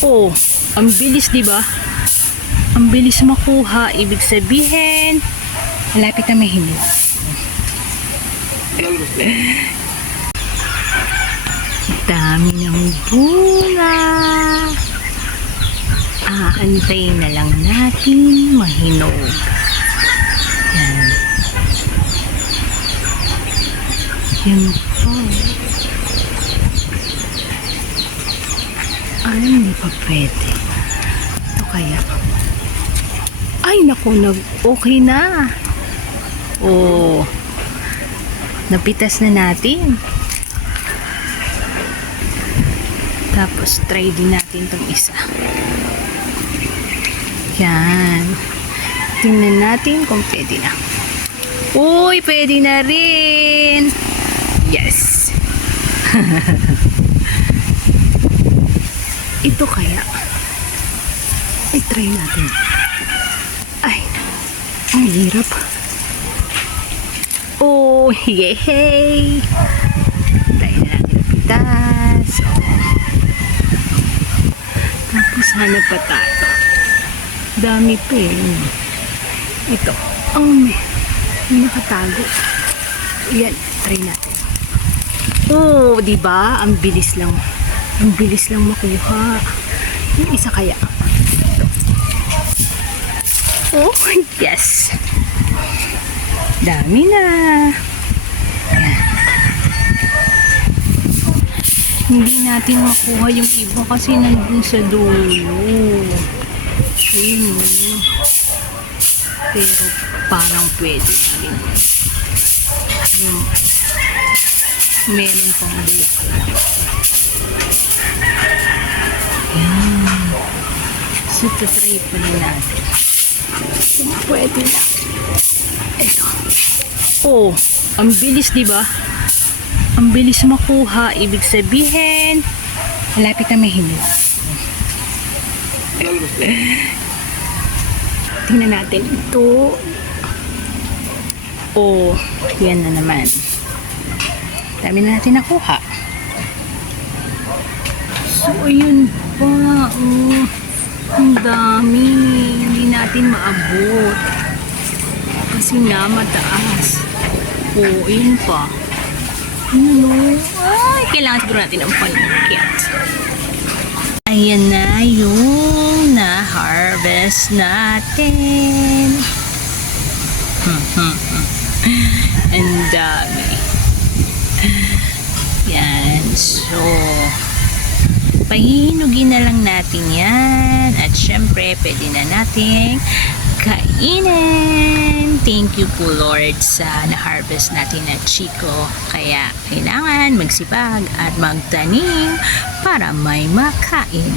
Oh, ang bilis, di ba? Ang bilis makuha. Ibig sabihin, malapit na may hinog. Dami ng bunga. Aantayin na lang natin mahinog. Yan. Yan po. Ay, hindi pa pwede. Ito kaya. Ay, naku, okay na. Oh. Napitas na natin. Tapos, try din natin itong isa. Yan. Tingnan natin kung pwede na. Uy, pwede na rin. Yes. Ito kaya. I-try natin. Ay, ang hirap. Oh, yay! Try na natin ang pitas. Tapos hanap pa tayo. Dami pa eh. Ito. May nakatago. Yan, try natin. Oh, di ba? Ang bilis lang. Ang bilis lang makuha. Yung isa kaya. Ito. Oh, yes. Dami na. Yan. Hindi natin makuha yung iba kasi nandun sa dulo. Ayun. Pero parang pwede rin. Ayun. Meron pang dito. Yan. So, try pa rin natin. Kung pwede na. Ito. Oh, ang bilis, di ba? Ang bilis makuha. Ibig sabihin, malapit na may hinog. Tingnan natin ito. Oh, yan na naman. Dami na natin nakuha. So, ayun pa. Oh, ang dami. Hindi natin maabot. Kasi nga mataas. Oh, ayun pa. Ano? Ay, kailangan siguro natin ang panikyat. Ayan na yung na-harvest natin. Ang dami. Yan. So, pahinugin na lang natin yan. At syempre, pwede na nating kainin. Thank you po Lord sa na-harvest natin na chiko. Kaya kailangan magsipag at magtanim para may makain.